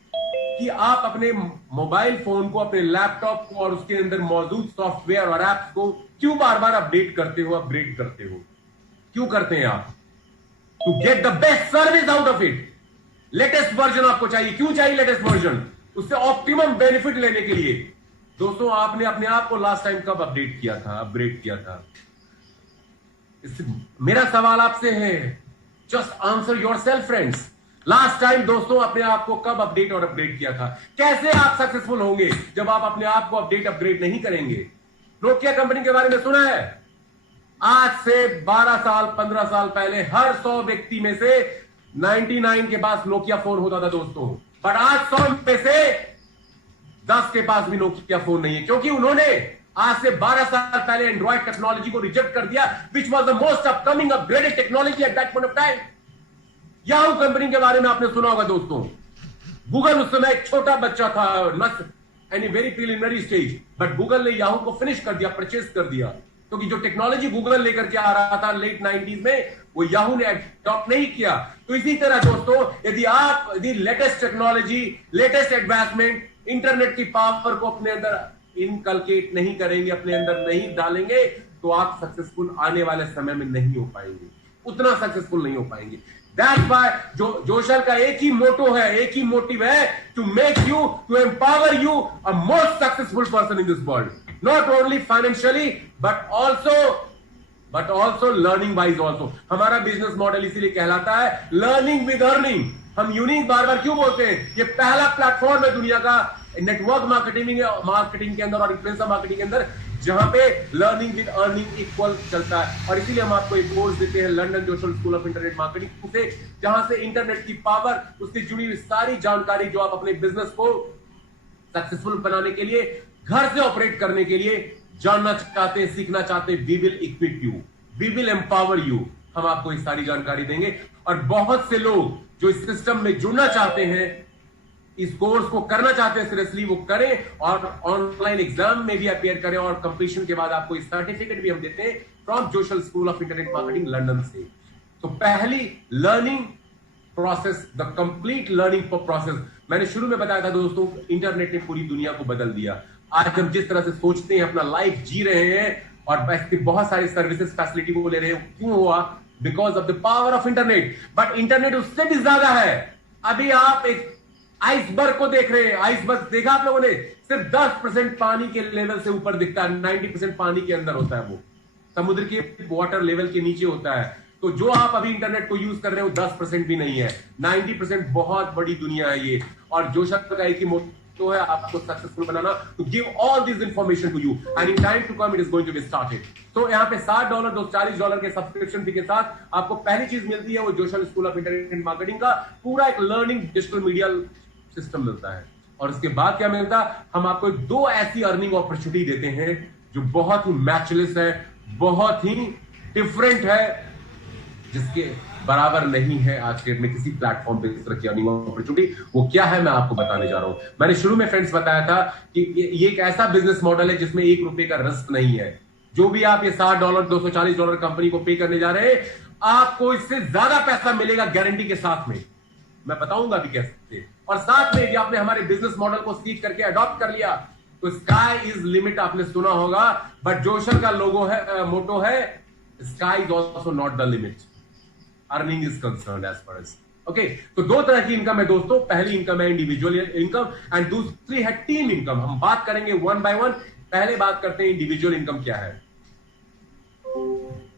कि आप अपने मोबाइल फोन को, अपने लैपटॉप को और उसके अंदर मौजूद सॉफ्टवेयर और ऐप्स को क्यों बार बार अपडेट करते हो, अपग्रेड करते हो? क्यों करते हैं आप? To get the best service out of it. Latest version आपको चाहिए। क्यों चाहिए लेटेस्ट वर्जन? उससे ऑप्टिमम बेनिफिट लेने के लिए। दोस्तों आपने अपने आप को लास्ट टाइम कब अपडेट किया था, अपग्रेड किया था? मेरा सवाल आपसे है, just answer yourself friends. Last time दोस्तों अपने आप को कब अपडेट और अपग्रेड किया था? कैसे आप सक्सेसफुल होंगे जब आप अपने आप को अपडेट अपग्रेड नहीं करेंगे? नोकिया कंपनी के बारे में सुना है? आज से 12 साल 15 साल पहले हर 100 व्यक्ति में से 99 के पास नोकिया फोन होता था दोस्तों, बट आज 100 में से 10 के पास भी नोकिया फोन नहीं है, क्योंकि उन्होंने आज से 12 साल पहले एंड्रॉइड टेक्नोलॉजी को रिजेक्ट कर दिया, which was the most upcoming upgraded technology at that point of time. Yahoo company के बारे में आपने सुना होगा दोस्तों। गूगल उस समय एक छोटा बच्चा था, any very preliminary stage, but Google ने याहू को फिनिश कर दिया, परचेज कर दिया, क्योंकि जो टेक्नोलॉजी गूगल लेकर के आ रहा था लेट 90s में, वो याहू ने अडॉप्ट नहीं किया। तो इसी तरह दोस्तों यदि latest technology, latest advancement, internet की पावर को अपने अंदर इनकलकेट नहीं करेंगे, अपने अंदर नहीं डालेंगे, तो आप सक्सेसफुल आने वाले समय में नहीं हो पाएंगे, उतना सक्सेसफुल नहीं हो पाएंगे। That's why जोशल का एक ही मोटो है, एक ही मोटिव है, to make you, to empower you a most successful person in this world, not only financially but also learning wise also। हमारा बिजनेस मॉडल इसीलिए कहलाता है लर्निंग विद अर्निंग। हम यूनिक बार बार क्यों बोलते हैं? ये पहला प्लेटफॉर्म है दुनिया का नेटवर्क मार्केटिंग के अंदर और इन्फ्लुएंसर मार्केटिंग के अंदर, जहां पे लर्निंग विद अर्निंग इक्वल चलता है। और इसीलिए हम आपको एक कोर्स देते हैं London Joshal school of internet marketing से, जहां से इंटरनेट की पावर, उससे जुड़ी हुई सारी जानकारी जो आप अपने बिजनेस को सक्सेसफुल बनाने के लिए, घर से ऑपरेट करने के लिए जानना चाहते हैं, सीखना चाहते हैं, we will equip you, we will empower you. हम आपको ये सारी जानकारी देंगे। और बहुत से लोग जो इस सिस्टम में जुड़ना चाहते हैं, इस कोर्स को करना चाहते हैं सीरियसली, वो करें और ऑनलाइन एग्जाम में भी अपियर करें, और कंप्लीशन के बाद आपको इस सर्टिफिकेट भी हम देते हैं from Joshal school of internet marketing London से। तो पहली learning process, the complete learning process, मैंने शुरू में बताया था दोस्तों, इंटरनेट ने पूरी दुनिया को बदल दिया। आज हम जिस तरह से सोचते हैं, अपना लाइफ जी रहे हैं और बहुत सारी सर्विसेज फैसिलिटी को ले रहे हैं, क्यों हुआ? Because of the power of internet. But internet उससे भी ज्यादा है। अभी आप एक आइसबर्ग को देख रहे हैं, आइसबर्ग देखा आप लोगों ने? सिर्फ 10% पानी के लेवल से ऊपर दिखता है, 90% पानी के अंदर होता है, वो समुद्र के वाटर लेवल के नीचे होता है। तो जो आप अभी इंटरनेट को यूज कर रहे हो 10% भी नहीं है, 90% बहुत बड़ी दुनिया है ये। और जोशल का एक ही मोटो है, आपको सक्सेसफुल बनाना, to give all this information to you and in time to come it is going to be started. तो यहाँ पे $60 $240 के सब्सक्रिप्शन फी के साथ आपको पहली चीज मिलती है, वो जोशल स्कूल ऑफ इंटरनेट मार्केटिंग का पूरा एक लर्निंग डिजिटल मीडिया सिस्टम मिलता है। और उसके बाद क्या मिलता है? हम आपको 2 ऐसी अर्निंग अपॉर्चुनिटी देते हैं जो बहुत ही मैचलेस है, बहुत ही डिफरेंट है, जिसके बराबर नहीं है आज के डेट में किसी प्लेटफॉर्म पे इस तरह की अर्निंग अपॉर्चुनिटी। वो क्या है मैं आपको बताने जा रहा हूं। मैंने शुरू में फ्रेंड्स बताया था कि ये एक ऐसा बिजनेस मॉडल है जिसमें ₹1 का रिस्क नहीं है। जो भी आप ये $60 $240 कंपनी को पे करने जा रहे हैं, आपको इससे ज्यादा पैसा मिलेगा गारंटी के साथ में। मैं बताऊंगा भी कैसे। और साथ में यदि आपने हमारे बिजनेस मॉडल को सीख करके अडॉप्ट कर लिया तो स्काई इज लिमिट आपने सुना होगा, बट जोशल का लोगो है, मोटो है, sky is also not the limit, earning is concerned as far as. Okay, तो 2 तरह की इनकम है दोस्तों। पहली इनकम है इंडिविजुअल इनकम एंड दूसरी है टीम इनकम। हम बात करेंगे वन बाय वन। पहले बात करते हैं इंडिविजुअल इनकम क्या है।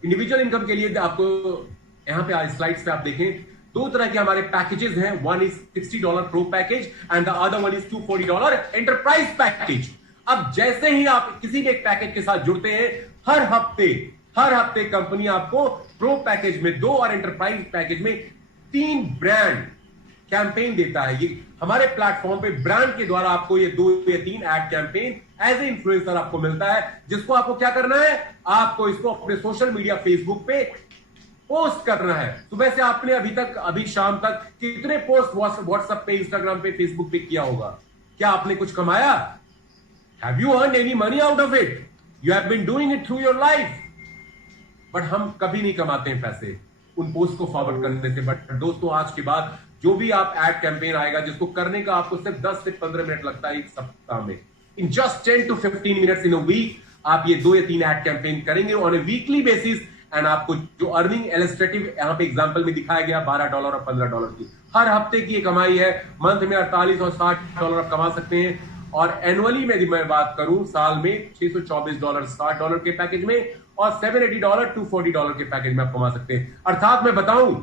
इंडिविजुअल इनकम के लिए आपको यहां पे स्लाइड्स पे आप देखें, 2 तरह के हमारे पैकेजेस हैं। One is $60 pro package and the other one is $240 enterprise package. अब जैसे ही आप किसी भी एक पैकेज के साथ जुड़ते हैं, हर हफ्ते कंपनी आपको प्रो पैकेज में 2 और एंटरप्राइज पैकेज में 3 ब्रांड कैंपेन देता है। ये हमारे प्लेटफॉर्म पे ब्रांड के द्वारा आपको ये 2 या 3 ad campaign as a influencer आपको मिलता है, जिसको आपको क्या करना है? आपको इसको अपने सोशल मीडिया फेसबुक पे पोस्ट करना है। सुबह से आपने अभी शाम तक कितने पोस्ट व्हाट्सएप पे, इंस्टाग्राम पे, फेसबुक पे किया होगा? क्या आपने कुछ कमाया? Have you earn any money out of it? You have been doing it through your life. But हम कभी नहीं कमाते हैं पैसे उन पोस्ट को फॉरवर्ड करने से। बट दोस्तों, आज के बाद जो भी आप एड कैंपेन आएगा, जिसको करने का आपको सिर्फ 10 से 15 मिनट लगता है एक सप्ताह में, in just 10 to 15 minutes in a week, आप ये 2 या 3 एड कैंपेन करेंगे on a weekly basis. And आपको जो अर्निंग इलस्ट्रेटिव यहां पे एग्जांपल में दिखाया गया $12 और $15 की हर हफ्ते की ये कमाई है। मंथ में $48 और $60 आप कमा सकते हैं। और एनुअली में मैं बात करूं, साल में $624 $60 के पैकेज में और $780 $240 के पैकेज में आप कमा सकते हैं। अर्थात मैं बताऊं,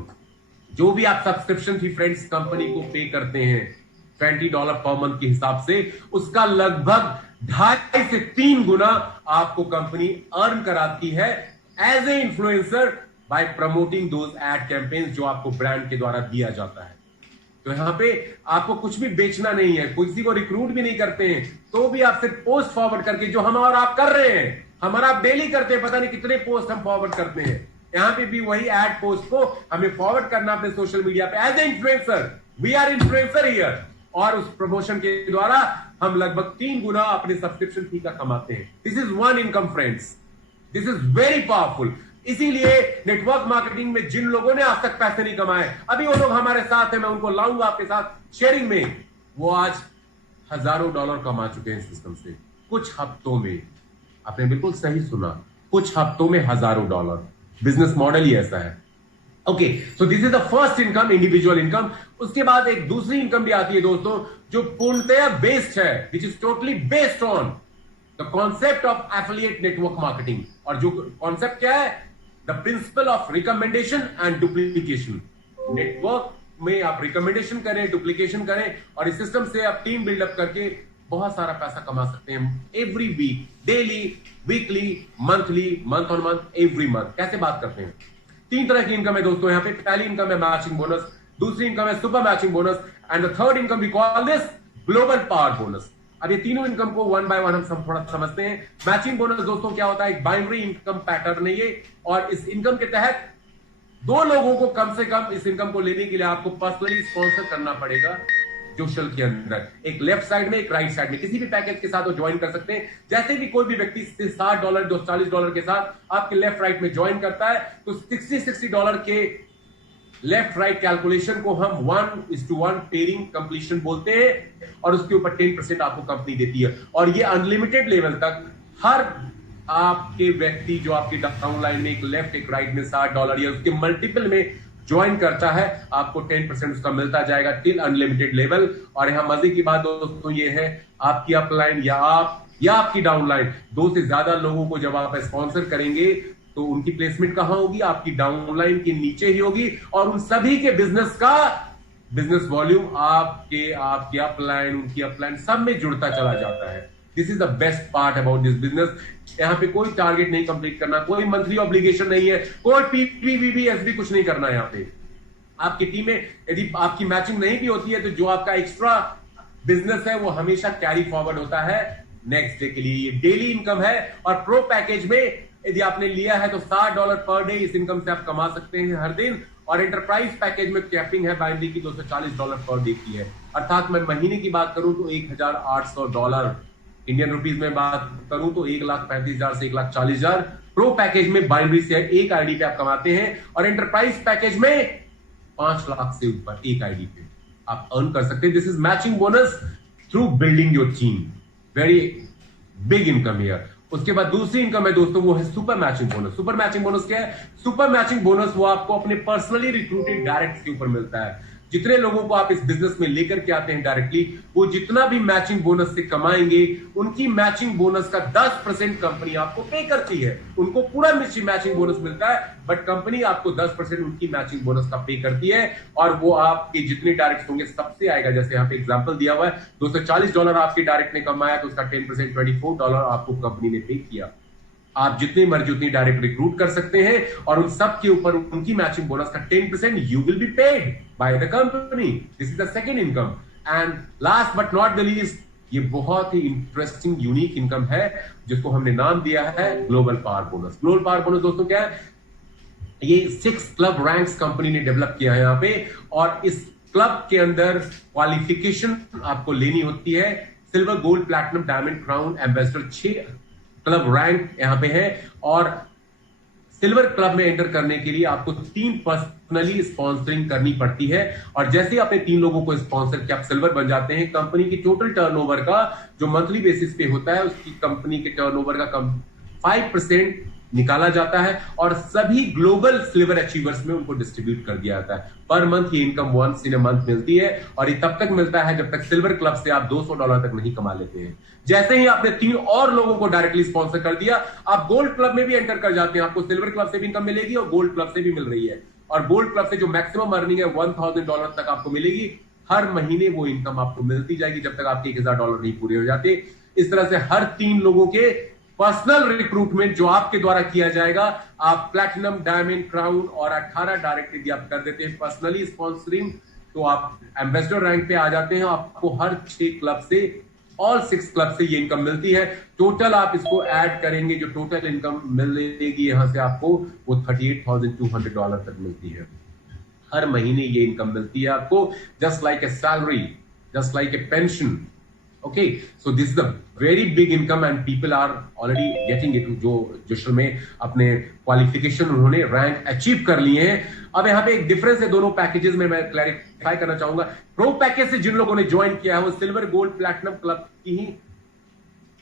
जो भी आप सब्सक्रिप्शन फी फ्रेंड्स कंपनी को पे करते हैं $20 पर मंथ के हिसाब से, उसका लगभग 2.5 से 3 गुना आपको कंपनी अर्न कराती है as a influencer by promoting those ad campaigns जो आपको ब्रांड के द्वारा दिया जाता है। तो यहां पे आपको कुछ भी बेचना नहीं है, किसी को रिक्रूट भी नहीं करते हैं, तो भी आप सिर्फ पोस्ट फॉरवर्ड करके, जो हम और आप कर रहे हैं, हमारा आप डेली करते हैं, पता नहीं कितने पोस्ट हम फॉरवर्ड करते हैं, यहां पे भी वही एड पोस्ट को हमें फॉरवर्ड करना अपने सोशल मीडिया पे as a influencer. We are influencer here. और उस प्रमोशन के द्वारा हम लगभग 3 गुना अपने सब्सक्रिप्शन फी का कमाते हैं। This is one income friends, this is very powerful. इसीलिए नेटवर्क मार्केटिंग में जिन लोगों ने आज तक पैसे नहीं कमाए, अभी वो लोग हमारे साथ हैं, मैं उनको लाऊंगा आपके साथ शेयरिंग में, वो आज हजारों डॉलर कमा चुके हैं सिस्टम से कुछ हफ्तों में। आपने बिल्कुल सही सुना, कुछ हफ्तों में हजारों डॉलर। बिजनेस मॉडल ही ऐसा है। Okay, so this is the first income, individual income. उसके बाद एक दूसरी इनकम भी आती है दोस्तों, जो पूर्णतया बेस्ड है, which is totally based on the concept of affiliate network marketing. और जो कॉन्सेप्ट क्या है? The principle of recommendation and duplication. Network में आप रिकमेंडेशन करें, डुप्लीकेशन करें, और इस सिस्टम से आप टीम बिल्डअप करके बहुत सारा पैसा कमा सकते हैं every week, daily, weekly, monthly, month on month, every month. कैसे बात करते हैं? 3 तरह की इनकम है दोस्तों यहाँ पे। पहली इनकम है मैचिंग बोनस, दूसरी इनकम है super matching bonus, and the third income we call this global power bonus. अब ये तीनों इनकम को वन बाय वन हम थोड़ा समझते हैं। मैचिंग बोनस दोस्तों क्या होता है? एक बाइनरी इनकम पैटर्न है ये, और इस इनकम के तहत 2 लोगों को कम से कम इस इनकम को लेने के लिए आपको पर्सनली स्पॉन्सर करना पड़ेगा जोशल के अंदर। एक लेफ्ट साइड में, एक राइट साइड में, किसी भी पैकेज के साथ वो ज्वाइन कर सकते हैं। जैसे भी कोई भी व्यक्ति $60, $240 के साथ आपके लेफ्ट राइट में ज्वाइन करता है, तो $60 के लेफ्ट राइट कैलकुलेशन को हम 1:1 पेयरिंग कंप्लीशन बोलते हैं, और उसके ऊपर 10% आपको कंपनी देती है। और ये अनलिमिटेड लेवल तक हर आपके व्यक्ति जो आपकी डाउनलाइन में एक लेफ्ट एक राइट में $60 या उसके मल्टीपल में ज्वाइन करता है, आपको 10% उसका मिलता जाएगा टिल अनलिमिटेड लेवल। और यहां मजे की बात दोस्तों ये है, आपकी अपलाइन या आपकी डाउनलाइन 2 से ज्यादा लोगों को जब आप स्पॉन्सर करेंगे, तो उनकी प्लेसमेंट कहां होगी? आपकी डाउनलाइन के नीचे ही होगी, और उन सभी के बिजनेस वॉल्यूम आपकी अपलाइन, उनकी अपलाइन सब में जुड़ता चला जाता है। This is the best part about this business. यहां पे कोई टारगेट नहीं कंप्लीट करना, कोई मंथली ऑब्लिगेशन नहीं है, कोई पीपीवीबीएसबी कुछ नहीं करना है। यहां पे आपकी टीम में यदि आपकी मैचिंग नहीं भी होती है, तो जो आपका एक्स्ट्रा बिजनेस है वो हमेशा कैरी फॉरवर्ड होता है नेक्स्ट डे के लिए। ये डेली इनकम है, और प्रो पैकेज में यदि आपने लिया है तो $60 पर डे इस इनकम से आप कमा सकते हैं हर दिन। और एंटरप्राइज पैकेज में कैपिंग है बाइनरी की $240 पर डे की है, अर्थात मैं महीने की बात करूं तो $1,800, इंडियन रुपीज में बात करूं तो 1,35,000 से 1,40,000 प्रो पैकेज में बाइनरी से एक आईडी पे आप कमाते हैं। और एंटरप्राइज पैकेज में 5 लाख से ऊपर एक आईडी पे आप अर्न कर सकते हैं। This is matching bonus through building your team, very big income here. उसके बाद दूसरी इनकम है दोस्तों, वो है super matching bonus. Super matching bonus क्या है? सुपर मैचिंग बोनस वो आपको अपने पर्सनली रिक्रूटेड डायरेक्ट के ऊपर मिलता है। जितने लोगों को आप इस बिजनेस में लेकर के आते हैं डायरेक्टली, वो जितना भी मैचिंग बोनस से कमाएंगे, उनकी मैचिंग बोनस का 10% कंपनी आपको पे करती है। उनको पूरा मैचिंग बोनस मिलता है, बट कंपनी आपको 10% उनकी मैचिंग बोनस का पे करती है, और वो आपके जितने डायरेक्ट होंगे सबसे आएगा। जैसे यहाँ पे एग्जांपल दिया हुआ है, $240 आपके डायरेक्ट ने कमाया, तो उसका 10% $24 आपको कंपनी ने पे किया। आप जितनी मर्जी उतनी डायरेक्ट रिक्रूट कर सकते हैं, और उन सब के ऊपर उनकी मैचिंग बोनस का 10% you will be paid by the company. This is the second income. And last but not the least, ये बहुत ही इंटरेस्टिंग यूनिक इनकम है, जिसको हमने नाम दिया है global power bonus. Global power bonus दोस्तों क्या है? ये 6 क्लब रैंक्स कंपनी ने डेवलप किया है यहाँ पे, और इस क्लब के अंदर क्वालिफिकेशन आपको लेनी होती है। Silver, gold, platinum, diamond, crown, ambassador, 6 club rank यहां पे है। और सिल्वर क्लब में एंटर करने के लिए आपको 3 पर्सनली स्पॉन्सरिंग करनी पड़ती है, और जैसे ही आपने 3 लोगों को स्पॉन्सर किया, आप सिल्वर बन जाते हैं। कंपनी की टोटल टर्नओवर का जो मंथली बेसिस पे होता है, उसकी कंपनी के टर्नओवर का 5% निकाला जाता है, और सभी ग्लोबल सिल्वर अचीवर्स में उनको डिस्ट्रीब्यूट कर दिया जाता है। पर मंथ ये income once in a month मिलती है, और ये तब तक मिलता है जब तक सिल्वर क्लब से आप $200 तक नहीं कमा लेते हैं। जैसे ही आपने 3 और लोगों को डायरेक्टली स्पॉन्सर कर दिया, आप गोल्ड क्लब में भी एंटर कर जाते हैं। आपको सिल्वर क्लब से भी इनकम मिलेगी, और गोल्ड क्लब से भी मिल रही है। और गोल्ड क्लब से जो मैक्सिमम अर्निंग है $1,000 तक आपको मिलेगी। हर महीने वो इनकम आपको मिलती जाएगी जब तक आपके $1,000 नहीं पूरे हो जाते। इस तरह से हर 3 लोगों के पर्सनल रिक्रूटमेंट जो आपके द्वारा किया जाएगा, आप प्लैटिनम, डायमंड, क्राउन और 18 डायरेक्ट यदि आप कर देते हैं पर्सनली स्पॉन्सरिंग, तो आप एम्बेसडर रैंक पे आ जाते हैं। आपको हर 6 क्लब से, ऑल 6 क्लब से ये इनकम मिलती है। टोटल आप इसको ऐड करेंगे, जो टोटल इनकम मिलेगी यहां से आपको, वो $38,200 तक मिलती है। हर महीने ये इनकम मिलती है आपको, just like a salary, just like a pension. Okay, so this is a very big income and people are already getting it। जो जोशल में अपने क्वालिफिकेशन उन्होंने रैंक अचीव कर लिए हैं। अब यहाँ पे एक डिफरेंस है दोनों पैकेजेस में, मैं क्लैरिफाई करना चाहूंगा। प्रो पैकेज से जिन लोगों ने ज्वाइन किया है, वो सिल्वर, गोल्ड, प्लैटिनम क्लब की ही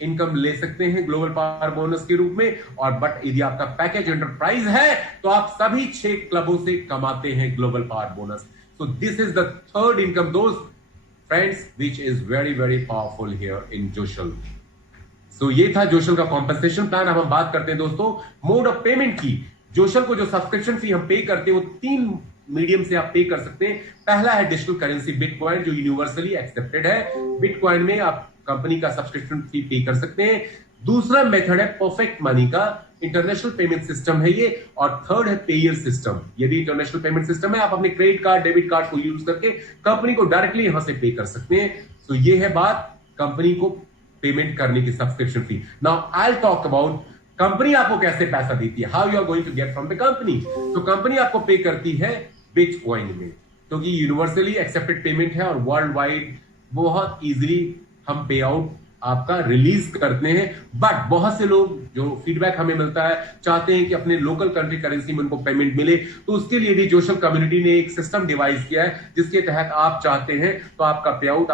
इनकम ले सकते हैं ग्लोबल पावर बोनस के रूप में। और बट यदि आपका पैकेज एंटरप्राइज है, तो आप सभी 6 क्लबों से कमाते हैं global power bonus. So this is the third income दोस्त friends, which is very very powerful here in Joshal. So ये था जोशल का कॉम्पनसेशन प्लान। अब हम बात करते हैं दोस्तों मोड ऑफ पेमेंट की। जोशल को जो सब्सक्रिप्शन फी हम पे करते हैं, वो 3 मीडियम से आप पे कर सकते हैं। पहला है डिजिटल करेंसी बिटकॉइन, जो यूनिवर्सली एक्सेप्टेड है। बिटकॉइन में आप कंपनी का सब्सक्रिप्शन फी पे कर सकते हैं। दूसरा मेथड है परफेक्ट मनी का, इंटरनेशनल पेमेंट सिस्टम है ये। और थर्ड है पेयर सिस्टम, ये भी इंटरनेशनल पेमेंट सिस्टम है। आप अपने क्रेडिट कार्ड डेबिट कार्ड को यूज करके कंपनी को डायरेक्टली यहां से पे कर सकते हैं। तो ये है बात कंपनी को पेमेंट करने की, subscription fee. Now I will talk about company आपको कैसे पैसा देती है, how you are going to get from the company. तो कंपनी आपको पे करती है बिटकॉइन में, क्योंकि यूनिवर्सली एक्सेप्टेड पेमेंट है और वर्ल्ड वाइड बहुत इजीली हम पे आउट आपका रिलीज करते हैं। बट बहुत से लोग, जो फीडबैक हमें मिलता है, चाहते हैं कि अपने लोकल कंट्री करेंसी में उनको पेमेंट मिले। तो उसके लिए भी जोशल कम्युनिटी ने एक सिस्टम डिवाइस किया है, जिसके तहत आप चाहते हैं तो आपका पे आउट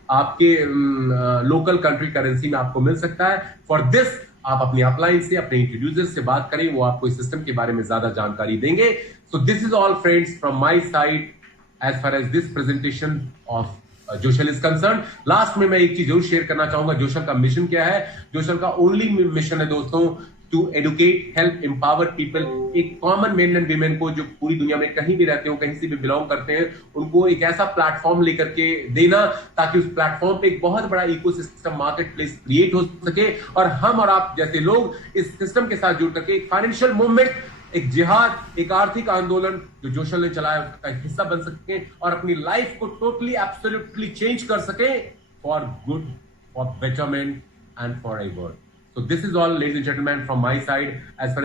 आपके लोकल कंट्री करेंसी में आपको मिल सकता है। फॉर दिस आप अपने अपलाइन से, अपने इंट्रोड्यूसर से बात करें, वो आपको इस सिस्टम के बारे में ज्यादा जानकारी देंगे। So this is all friends from my side as far as this presentation of Joshal is concern. Last में मैं एक चीज जरूर शेयर करना चाहूंगा, जोशल का मिशन क्या है। जोशल का ओनली मिशन है दोस्तों, to educate, help, empower people. एक कॉमन मेन एंड वीमेन को, जो पूरी दुनिया में कहीं भी रहते हो, कहीं से भी बिलोंग करते हैं, उनको एक ऐसा प्लेटफॉर्म लेकर के देना, ताकि उस प्लेटफॉर्म पे एक बहुत बड़ा इकोसिस्टम, मार्केट प्लेस क्रिएट हो सके, और हम और आप जैसे लोग इस सिस्टम के साथ जुड़ करके एक फाइनेंशियल मूवमेंट, एक जिहाद, एक आर्थिक आंदोलन जो जोशल ने चलाया, उसका एक हिस्सा बन सके और अपनी लाइफ को टोटली एब्सोल्युटली चेंज कर सके for good, for betterment and for ever. So this is all, ladies and gentlemen, from my side as far